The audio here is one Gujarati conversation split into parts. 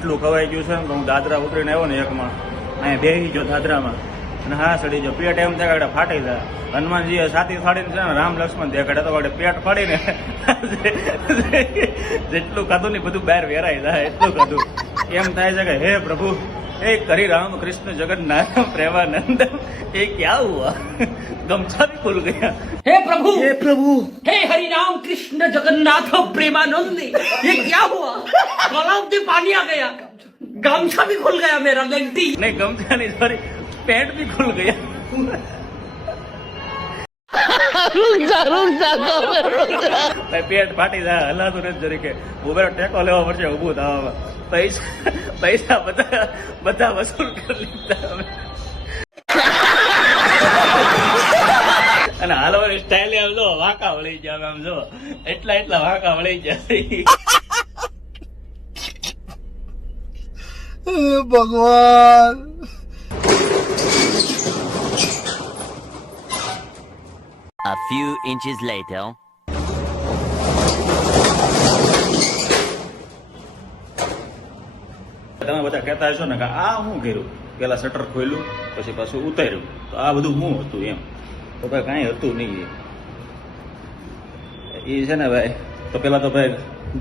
એટલું ખવાઈ ગયું છે ને તો હું દાદરા ઉતરીને આવ્યો ને એકમાં અહીંયા બેસી ગયો દાદરામાં અને હા સડી ગયો પેટ એમ થાય કે ફાટી જાય. હનુમાનજીએ છાતી ફાડીને છે ને રામ લક્ષ્મણ દેખાડે તો વડે પેટ ફાડીને જેટલું ખાધું ને બધું બહાર વેરાઈ જાય એટલું ખાધું. એમ થાય છે કે હે પ્રભુ એ કરી રામ કૃષ્ણ જગન્નાથ પ્રેમાનંદ એ ક્યાં હુઆ गमछा भी खुल गया. हे प्रभु हे हरि राम कृष्ण जगन्नाथ प्रेमानंद ये क्या हुआ गलाव से पानी आ गया गमछा भी खुल गया मेरा लेंटी नहीं गमछा नहीं सॉरी पेट भी खुल गया. ભાઈ પેટ ફાટી જાય હલાતું નથી જરીકે ઉભેરો ટેકો લેવા પડશે ઉભું થવામાં. પૈસા બધા વસૂલ કરી લીધા અમે. અને હાલવાની સ્ટાઇલ આમ જો વાંકા વળી ગયા આમ જો એટલા વાંકા વળી ગયા. ભગવાન A few inches later. તમે બધા કહેતા હશો ને કે આ શું કર્યું, પેલા શટર ખોલ્યું પછી પાછું ઉતાર્યું તો આ બધું શું હતું એમ. તો ભાઈ કાંઈ હતું નહીં એ છે ને ભાઈ. તો પેલા તો ભાઈ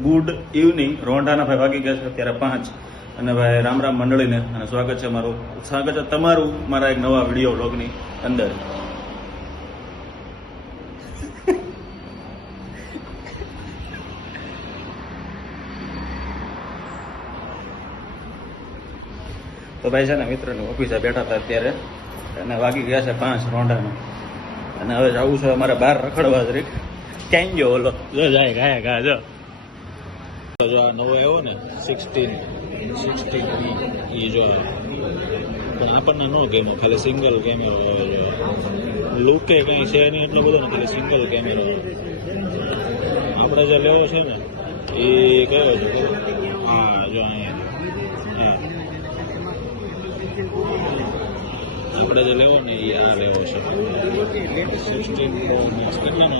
ગુડ ઇવનિંગ. રોંઢાના ભાઈ વાગી ગયા છે અત્યારે 5 અને ભાઈ રામ રામ મંડળીને અને સ્વાગત છે તમારું મારા એક નવા વિડીયો વ્લોગની અંદર. તો ભાઈ છે ને મિત્રની ઓફિસે બેઠા હતા અત્યારે અને વાગી ગયા છે 5 રોંઢાના અને હવે જવું છે અમારે બહાર રખડવા જરીક. ક્યાં ગયો ઓલો જો જાય ગાયા ગા જો આ નવો આવ્યો ને 16 એ જો પણ આપણને ન ગેમો ખાલી સિંગલ કેમેરો આવે જો લુકે કંઈ છે નહીં એટલો બધો ને ખાલી સિંગલ કેમેરો. આપણે જે લેવો છે ને એ કયો છે હા જો અહીંયા આપણે જે લેવો ને એ આ લેવો છે 16 Pro Max. કેટલાનો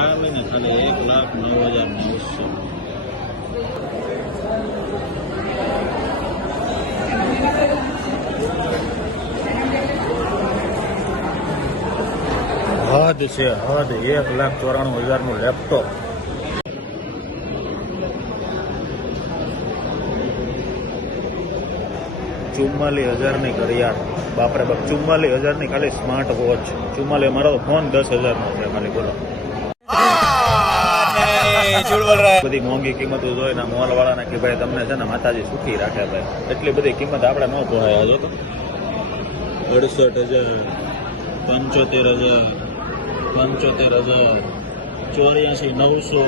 આવે ને ખાલી 1,09,900. હદ છે હદ. 1,94,000 લેપટોપ. ₹44,000 ઘડિયાળ. બાપરે બાપ 44,000 ખાલી સ્માર્ટ વોચ. 44 મારો તો ફોન 10,000 નો છે ખાલી. બોલો બધી મોંઘી કિંમતો જોઈ ને મોલ વાળાને કે ભાઈ તમને છે ને માતાજી સુખી રાખે. ભાઈ એટલી બધી કિંમત આપણે ન પોહાય. જો તો 68,000 75,000 84,900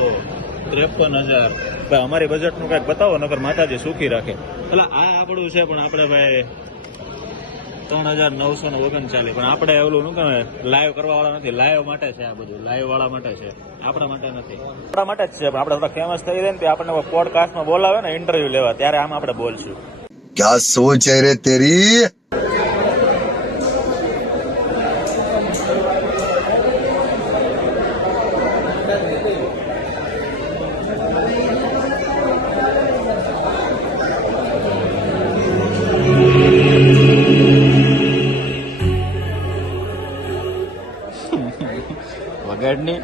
53,000. ભાઈ અમારી બજેટનું કાંઈક બતાવો નકર માતાજી સુખી રાખે. એટલે આ આપણું છે પણ આપણે ભાઈ 3,939. પણ આપણે એવલું શું કહે લાઈવ કરવા વાળા નથી. લાઈવ માટે છે આ બધું. લાઈવ વાળા માટે છે, આપણા માટે નથી. આપણા માટે જ છે. પણ આપણે થોડા ફેમસ થઈ જાય ને આપણને પોડકાસ્ટમાં બોલાવે ને ઇન્ટરવ્યુ લેવા ત્યારે આમ આપણે બોલશું. ક્યા સોચ હે રે તેરી. વગાડની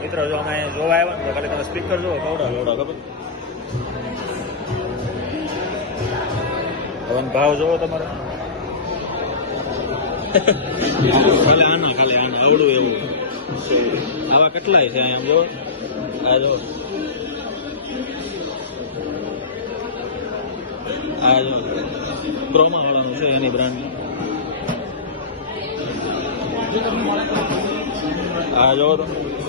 મિત્રો જો અમે જોવા આવ્યા ને ખાલી તમે સ્પીકર જુઓ કવડા ખબર. હવે ભાવ જોવો તમારે ખાલી આના અવડું એવું. આવા કેટલાય છે અહીંયા જો આ જો આ જો ક્રોમા વાળાનું છે એની બ્રાન્ડ. આ જો તો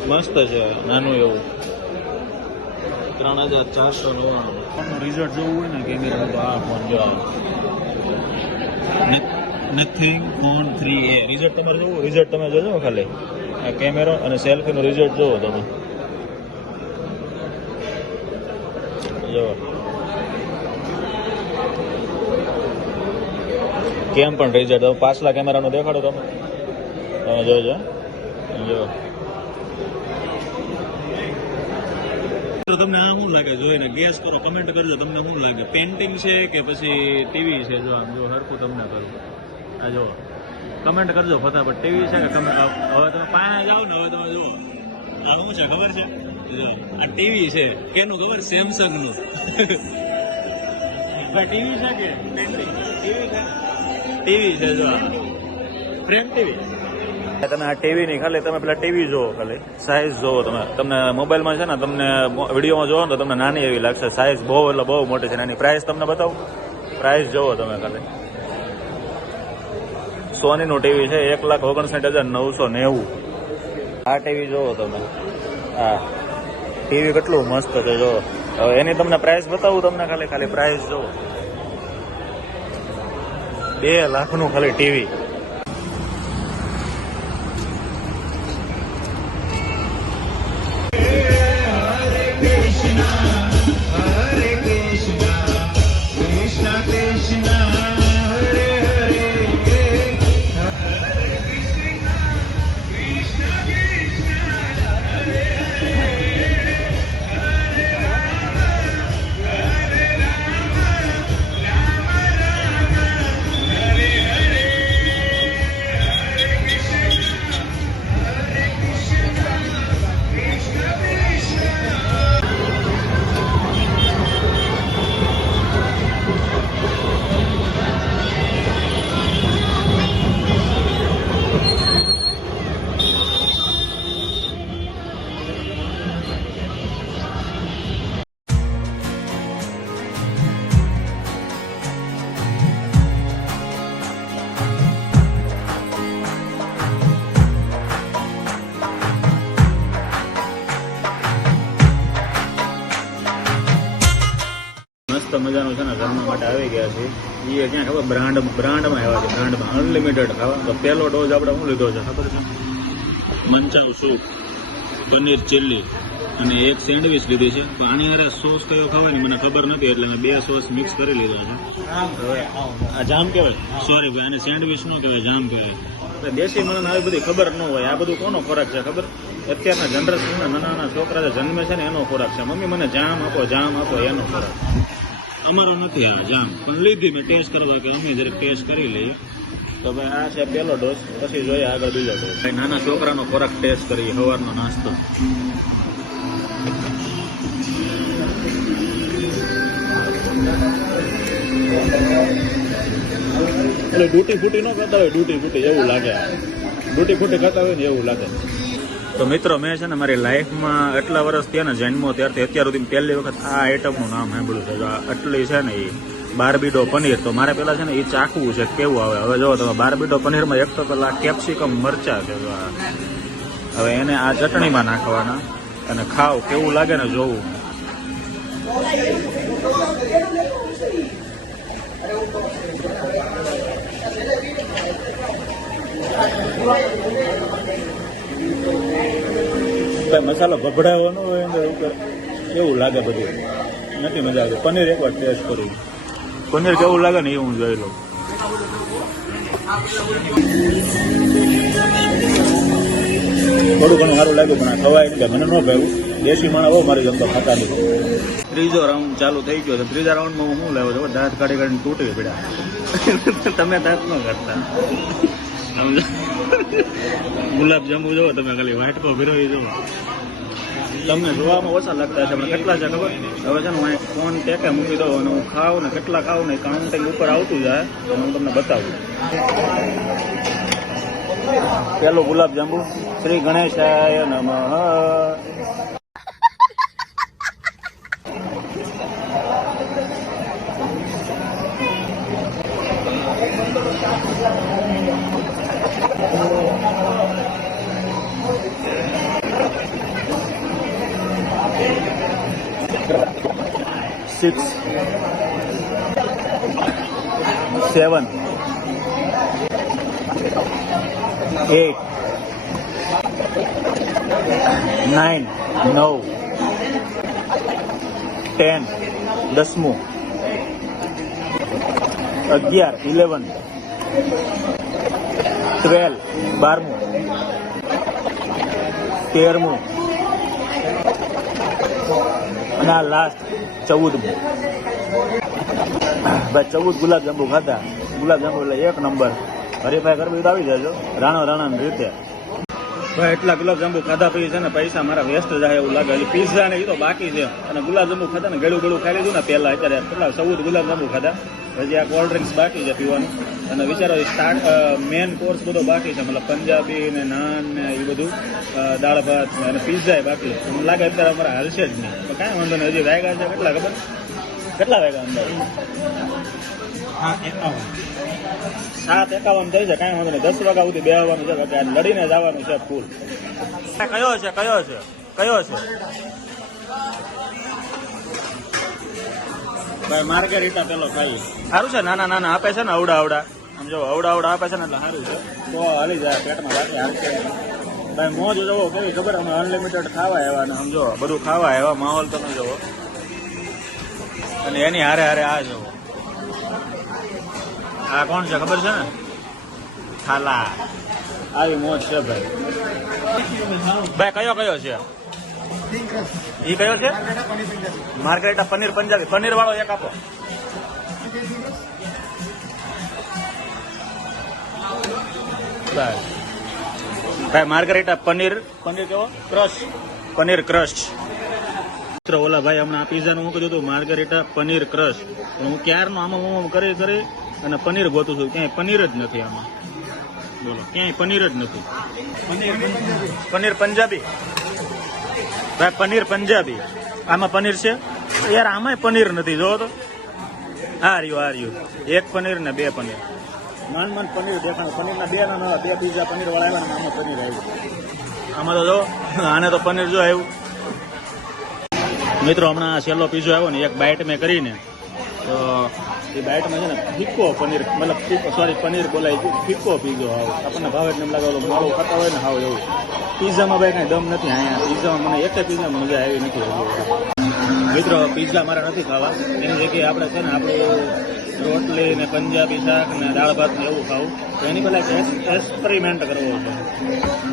મસ્ત છે નાનું એવું 3,499. રિઝલ્ટ જોવું હોય ને કેમેરા તો આ ફોન જો નથિંગ ફોન 3A રિઝલ્ટ તમારે જોવું. રિઝલ્ટ તમે જોજો ખાલી આ કેમેરો અને સેલ્ફીનું રિઝલ્ટ જોવો તમે જો. કેમ પણ રિઝલ્ટ પાછલા કેમેરાનો દેખાડો તમે જોજો. જો તમને આ શું લાગે જોઈને ગેસ કરો, કમેન્ટ કરજો તમને શું લાગે, પેન્ટિંગ છે કે પછી ટીવી છે? જો આમ જો હરખું તમને કરું, આ જો કમેન્ટ કરજો ફટાફટ, ટીવી છે કે તમે હવે તમે પાસે જાઓ ને, હવે તમે જુઓ આ શું છે ખબર છે? જો આ ટીવી છે, કેનું ખબર? સેમસંગ નું. ટીવી છે કે પેન્ટિંગ? ટીવી છે, ટીવી છે જો ફ્રેમ ટીવી. તમે આ ટીવી ની ખાલી તમે પેલા ટીવી જોવો, ખાલી સાઈઝ જોવો તમે. તમને મોબાઈલમાં છે ને, તમને વિડીયોમાં જોવો ને તો તમને નાની એવી લાગશે, સાઈઝ બહુ એટલે બહુ મોટી છે. એની પ્રાઇસ તમને બતાવું, પ્રાઇસ જોવો તમે ખાલી. સોનીનું ટીવી છે 1,59,990. આ ટીવી જોવો તમે, હા ટીવી કેટલું મસ્ત છે જો. હવે એની તમને પ્રાઇસ બતાવું તમને, ખાલી પ્રાઇસ જોવો, 2 લાખનું ખાલી ટીવી. મસ્ત મજાનું છે ને જમવા માટે આવી ગયા છે. એ ક્યાં ખબર? બ્રાન્ડમાં આવ્યા છે, બ્રાન્ડમાં અનલિમિટેડ ખાવા. તો પહેલો ડોઝ આપણે શું લીધો છે ખબર છે? મંચાવ સૂપ, પનીર ચીલ્લી અને એક સેન્ડવીચ લીધી છે. પણ આની હારે સોસ કયો ખાવાની મને ખબર નથી, એટલે મેં 2 સોસ મિક્સ કરી લીધો છે. હવે આ જામ કહેવાય, સોરી ભાઈ, આને સેન્ડવીચ ન કહેવાય, જામ કહેવાય. દેશી મને આવી બધી ખબર ન હોય. આ બધું કોનો ખોરાક છે ખબર? અત્યારના જનરેશનના નાના છોકરા જે જન્મે છે ને એનો ખોરાક છે. મમ્મી મને જામ આપો એનો ખોરાક. અમારો નથી આ જામ, પણ લીધી મેં ટેસ્ટ કરવા કે અમે જરીક ટેસ્ટ કરી લઈએ. તો ભાઈ આ છે પહેલો ડોઝ, પછી જોઈએ આગળ બીજો ડોઝ. ભાઈ નાના છોકરાનો ખોરાક ટેસ્ટ કરીએ, સવારનો નાસ્તો. એટલે ડૂટી ફૂટી ન ખાતા હોય, ડૂટી ફૂટી એવું લાગે, ડૂટી ફૂટી ખાતા હોય ને એવું લાગે. તો મિત્રો મેં છે ને મારી લાઈફમાં એટલા વર્ષ થયા ને જન્મો ત્યારથી અત્યાર સુધી પહેલી વખત આ આઈટમનું નામ સાંભળ્યું છે. આટલી છે ને એ બારબીડો પનીર. તો મારે પેલા છે ને એ ચાખવું છે કેવું આવે. હવે જો તમે બારબીડો પનીરમાં એક તો પેલા કેપ્સિકમ મરચા છે, હવે એને આ ચટણીમાં નાખવાના અને ખાવ કેવું લાગે ને જોવું. મસાલો ભભડાવાનો હોય અંદર ઉપર કેવું લાગે બધું, નથી મજા આવતી. પનીર એકવાર ટેસ્ટ કરી, પનીર કેવું લાગે ને એ હું જોઈ લઉં. થોડું ઘણું સારું લાગ્યું પણ આ ખવાય એટલે મને ન ભાવ્યું. દેશી માણસ બહુ મારી જમતો ખાતા નહીં. ત્રીજો રાઉન્ડ ચાલુ થઈ ગયો છે. ત્રીજા રાઉન્ડમાં હું શું લાવ્યો છું? દાંત કાઢી કાઢીને તૂટી પડ્યા. તમે દાંત ન કાઢતા. ગુલાબજાંબુ જોવો તમે, ખાલી વાટકો ફેરવી જોવો. તમને જોવામાં ઓછા લાગતા છે પણ કેટલા છે ખબર? હવે છે ને હું ફોન ટેકે મૂકી દઉં અને હું ખાઉં ને કેટલા ખાઉં ને કાઉન્ટિંગ ઉપર આવતું જાય અને હું તમને બતાવું. પેલું ગુલાબજાંબુ, શ્રી ગણેશાય નમઃ. Six, 7, 8, 9, 9, 10, 10, 11, 11, 12, 12, 13મું અને આ લાસ્ટ 14મું. ભાઈ 14 ગુલાબજાંબુ ખાધા. ગુલાબજાંબુ એટલે એક નંબર. હરીફાઈ કરવી તો આવી જજો રાણાની રીતે. ભાઈ એટલા ગુલાબજાંબુ ખાધા પછી છે ને પૈસા મારા વેસ્ટ જાય એવું લાગે. હજી પીઝા ને એ તો બાકી છે અને ગુલાબજાંબુ ખાધા ને ગળું ખાઈ લીધું ને પહેલા. અત્યારે કેટલા 14 ગુલાબજાંબુ ખાધા. હજી આ કોલ્ડ ડ્રિંક્સ બાકી છે પીવાનું. અને વિચારો સ્ટાર્ટ મેન કોર્સ બધો બાકી છે, મતલબ પંજાબી ને નાન ને એ બધું, દાળ ભાત અને પીઝા બાકી છે. મને લાગે અત્યારે અમારે હાલશે જ નહીં. તો કાંઈ વાંધો નહીં. હજી વાગ્યા છે કેટલા ખબર? કેટલા વાગ્યા અંદાજે? 7:51 થઈ છે. કાંઈ વાંધો નહીં. 10 વાગ્યા સુધી બેસવાનું છે. લડીને જવાનું છે ફૂલ. કયો છે? ભાઈ માર્ગેરીટા પેલો ખાઈએ. સારું છે. નાના આપે છે ને અવડા આમ જો અવડા આપે છે ને એટલે સારું છે. તો હાલી જાય પેટમાં. બાકી હાલશે ભાઈ. મોજ જવો કેવી ખબર? અમે અનલિમિટેડ ખાવા આવ્યા ને સમજો બધું ખાવા આવ્યા. માહોલ તમે જોવો અને એની હારે આ જોવો. આ કોણ છે ખબર છે ને? ખાલા. આવી મોજ છે ભાઈ. કયો છે? ઈ કયો છે? માર્ગરેટા પનીર પંજાબી. પનીર વાળો એક આપો. ભાઈ માર્ગરેટા પનીર કેવો? પનીર ક્રશ. ઓલા ભાઈ હમણાં આ પીઝાનું હું કીધું હતું માર્ગરેટા પનીર ક્રશ. હું ક્યારનો આમાં કરી અને પનીર ગોતું છું. ક્યાંય પનીર જ નથી આમાં. બોલો, ક્યાંય પનીર જ નથી. પનીર પંજાબી. ભાઈ પનીર પંજાબી. આમાં પનીર છે યાર? આમાંય પનીર નથી. જો તો આ રહ્યું. એક પનીર ને 2 પનીર. મન પનીર દેખાણ. પનીરના 2 ના 2 પીઝા પનીર વાળા આવ્યા ને આમાં પનીર આવ્યું. આમાં તો જો આને તો પનીર જો આવ્યું. મિત્રો હમણાં આ છેલ્લો પીઝો આવ્યો ને એક બાઇટ મેં કરીને તો એ બાઇટમાં છે ને ફીકો પનીર, મતલબ પનીર બોલાય છે. ફીકો પીઝો આવો આપણને ભાવે એટલે એમ લાગે ઓલો મોડું ખાતા હોય ને હાવ એવું. પીઝામાં ભાઈ કાંઈ દમ નથી. અહીંયા પીઝામાં મને એક પીઝામાં મજા આવી નથી. મિત્રો પીઝા મારે નથી ખાવા. એની જગ્યાએ આપણે છે ને આપણું રોટલી ને પંજાબી શાક ને દાળ ભાત ને એવું ખાવું. તો એની પહેલાં એક્સપેરિમેન્ટ કરવો છે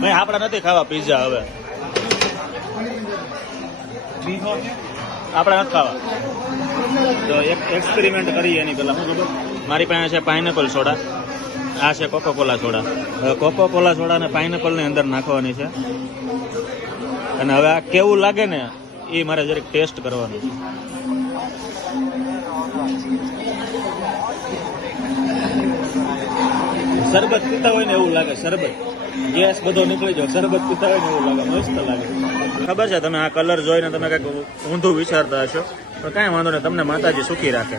ભાઈ. આપણે નથી ખાવા પીઝા. હવે આપણે નથી ખાવા. તો એક એક્સપેરિમેન્ટ કરીએ એની પહેલાં. શું ખબર? મારી પાસે છે પાઇનેપલ સોડા. આ છે કોકોકોલા સોડા. કોકોકોલા સોડા ને પાઇનેપલની અંદર નાખવાની છે. અને હવે આ કેવું લાગે ને એ મારે જરીક ટેસ્ટ કરવાનું છે. શરબત પીતા હોય ને એવું લાગે. શરબત ગેસ બધો નીકળી જાય. શરબત પીતા હોય ને એવું લાગે. મસ્ત લાગે. ખબર છે તમે આ કલર જોઈને તમે કંઈક ઊંધું વિચારતા હશો. તો કાંઈ વાંધો નહીં. તમને માતાજી સુખી રાખે.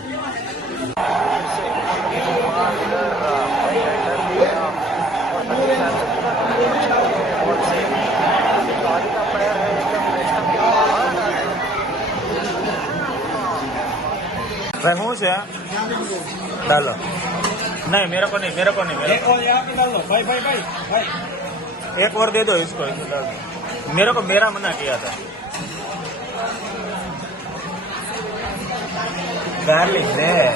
ભાઈ શું છે? डालो नहीं मेरे को नहीं एक और यहाँ पे डाल दो भाई एक और दे दो इसको डाल दो मेरे को मेरा मना किया था गार्लिक ब्रेड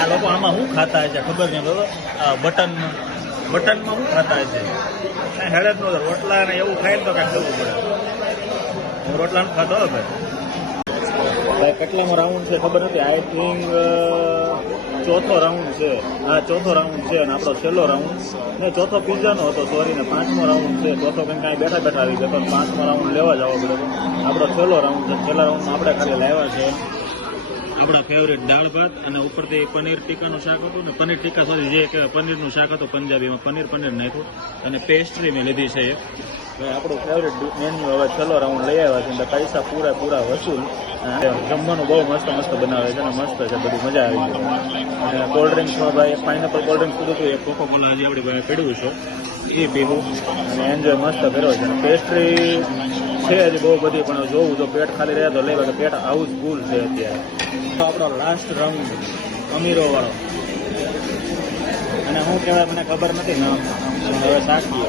આ લોકો આમાં શું ખાતા હશે ખબર નહીં બરોબર બટનમાં શું ખાતા હશે કાંઈ હેડે જ નહોતો રોટલા ને એવું ખાય ને તો કાંઈક કરવું પડે હું રોટલા નથી ખાતો ભાઈ કેટલામો રાઉન્ડ છે ખબર નથી આઈ થિંક ચોથો રાઉન્ડ છે હા ચોથો રાઉન્ડ છે અને આપણો છેલ્લો રાઉન્ડ ને ચોથો પિઝાનો હતો સોરી ને પાંચમો રાઉન્ડ છે ચોથો કંઈક કાંઈ બેઠા આવી ગયો પણ પાંચમો રાઉન્ડ લેવા જવો બરોબર આપણો છેલ્લો રાઉન્ડ છે છેલ્લા રાઉન્ડમાં આપણે ખાલી લાવ્યા છે આપણા ફેવરેટ દાળ ભાત અને ઉપરથી પનીર ટીકાનું શાક હતું ને પનીર ટીકા સોરી જે કે પનીરનું શાક હતું પંજાબીમાં પનીર નાખ્યું અને પેસ્ટ્રી મેં લીધી છે આપણું ફેવરેટ મેન્યુ હવે છેલ્લો રાઉન્ડ લઈ આવ્યા છે એટલે પૈસા પૂરા વસૂલ જમવાનું બહુ મસ્ત બનાવે છે અને મસ્ત છે બધી મજા આવી ગઈ અને કોલ્ડ ડ્રિંક્સમાં ભાઈ એક પાઇનેપલ કોલ્ડ ડ્રિંક્સ પીધું હતું એક કોકોકોલા હજી આપણી ભાઈ પીડ્યું છે એ પીધું અને એન્જોય મસ્ત કર્યો છે અને પેસ્ટ્રી છે હજી બહુ બધી પણ જોવું જો પેટ ખાલી રહે તો લેવા કે પેટ આવું જ ફૂલ છે અત્યારે તો આપણો લાસ્ટ રાઉન્ડ અમીરો વાળો અને શું કહેવાય મને ખબર નથી ને હવે સાચી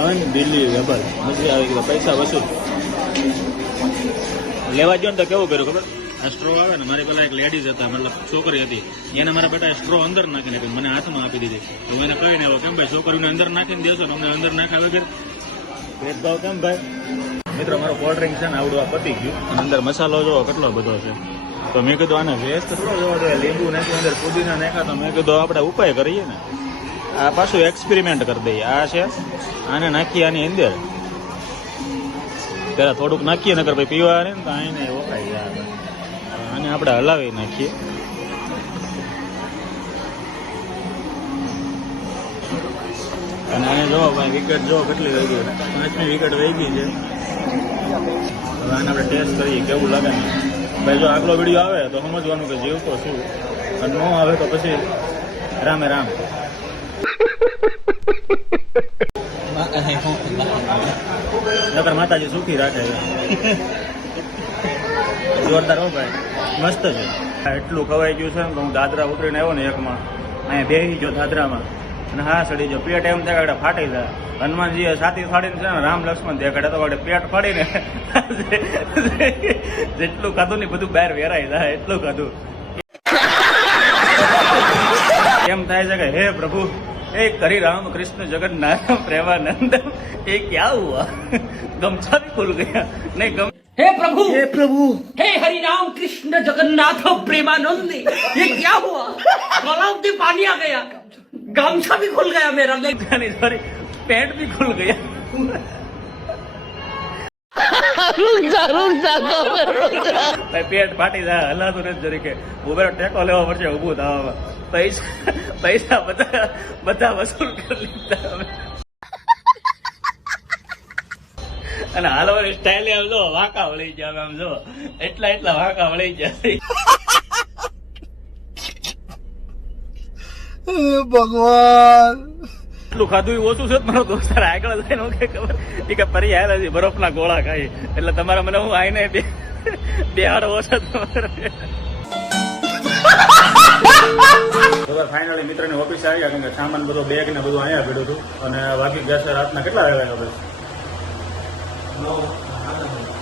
અનબિલીવેબલ મજા આવી ગઈ પૈસા વસૂલ લેવા ગયો ને તો કેવું કર્યું ખબર આ સ્ટ્રો આવે ને, મારી પેલા એક લેડીઝ હતા, મતલબ છોકરી હતી, એને મારા બેટા સ્ટ્રો અંદર નાખીને આપી, મને હાથમાં આપી દીધી. તો હું એને કહી ને કેમ ભાઈ છોકરીને અંદર નાખીને દેશો ને અમને અંદર નાખ્યા વગર ભેદભાવ કેમ ભાઈ? મિત્રો મારો કોલ્ડ ડ્રિંક છે ને આવડું આ પતી ગયું અને અંદર મસાલો જોવો કેટલો બધો છે. તો મેં કીધું આને વેસ્ટ થોડો જોવા જોઈએ, લીંબુ નાખ્યું અંદર પુદીના નાખ્યા, તો મેં કીધું આપણે ઉપાય કરીએ ને, આ પાછું એક્સપેરિમેન્ટ કરી દઈએ. આ છે, આને નાખીએ આની અંદર, પેલા થોડુંક નાખીએ નકર ભાઈ પીવા ને તો આને ઓખાઈ જાય. આને આપણે હલાવી નાખીએ. અને આને જોવો ભાઈ વિકેટ જોવો કેટલી વહી ગઈ, 5મી વિકેટ વહી ગઈ છે. હવે આને આપણે ટેસ્ટ કરીએ કેવું લાગે ને ભાઈ. જો આગલો વિડીયો આવે તો સમજવાનું કે જીવતો છું, અને ન આવે તો પછી રામે રામ. નકર માતાજી સુખી રાખે છે. જોરદાર હો ભાઈ, મસ્ત છે. એટલું ખવાઈ ગયું છે ને તો હું દાદરા ઉતરીને આવ્યો ને એકમાં, અહીંયા બેસી ગયો દાદરામાં અને હા સડી ગયો. પેટ એમ થાય ફાટી જાય. હનુમાનજીએ છાતી ફાડીને છે ને રામ લક્ષ્મણ દેખાડે તો વડે પેટ ફાડીને જેટલું ખાધું ને બધું બહાર વેરાઈ જાય એટલું ખાધું. એમ થાય છે કે હે પ્રભુ એ કરી રામ કૃષ્ણ જગન્નાથ પ્રેમાનંદ એ ક્યાં હુઆ, ગમછા भी खुल गया नहीं गम. हे प्रभु हे हरि राम कृष्ण जगन्नाथ प्रेमानंद ये क्या हुआ? गला में पानी आ गया, गामछा भी खुल गया मेरा. सॉरी पेट भी खुल गया. ભાઈ પેટ ફાટી જાય, હલાતું નથી જરીકે. ઉભેરો ટેકો લેવો પડશે ઊભું થવામાં. પૈસા બધા વસૂલ કરી લીધા અમે. અને હાલવાની સ્ટાઇલ આમ જો વાંકા વળી ગયા, આમ જો એટલા વાંકા વળી ગયા. भगवान એટલું ખાધું ઓછું છે. મારો દોસ્ત આગળ જઈને કે ખબર એ કે ફરી આવેલા છે બરફના ગોળા ખાઈ, એટલે તમારા મને હું આઈને બે હાડ ઓછા તમારા. ફાઇનલી મિત્રની ઓફિસ આવી ગયા, કેમ કે સામાન બધો બેગ ને બધું અહીંયા પડ્યું હતું. અને વાગી ગયા છે રાતના કેટલા વાગ્યા ખબર?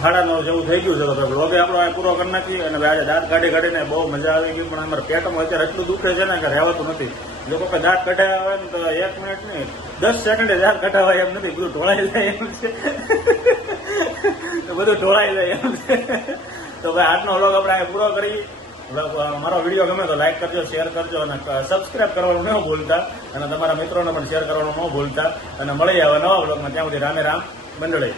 9:30 જેવું થઈ ગયું છે. તો બ્લોગે આપણો અહીં પૂરો કરી નાખીએ. અને આજે દાંત કાઢીને બહુ મજા આવી ગઈ, પણ અમારા પેટમાં અત્યારે એટલું દુખે છે ને કે રહેવાતું નથી. લોકો કે દાંત કઢાવ્યા હોય ને તો 1 મિનિટ નહીં 10 સેકન્ડે દાંત કઢાવાય એમ નથી, બધું ઢોળાઈ જાય એમ છે. બધું ઢોળાઈ જાય એમ છે. તો ભાઈ આજનો વ્લોગ આપણે અહીં પૂરો કરી. મારો વિડીયો ગમે તો લાઈક કરજો, શેર કરજો અને સબસ્ક્રાઇબ કરવાનું ન ભૂલતા, અને તમારા મિત્રોને પણ શેર કરવાનું ન ભૂલતા. અને મળી આવે નવા વ્લોગમાં, ત્યાં સુધી રામે રામ મંડળી.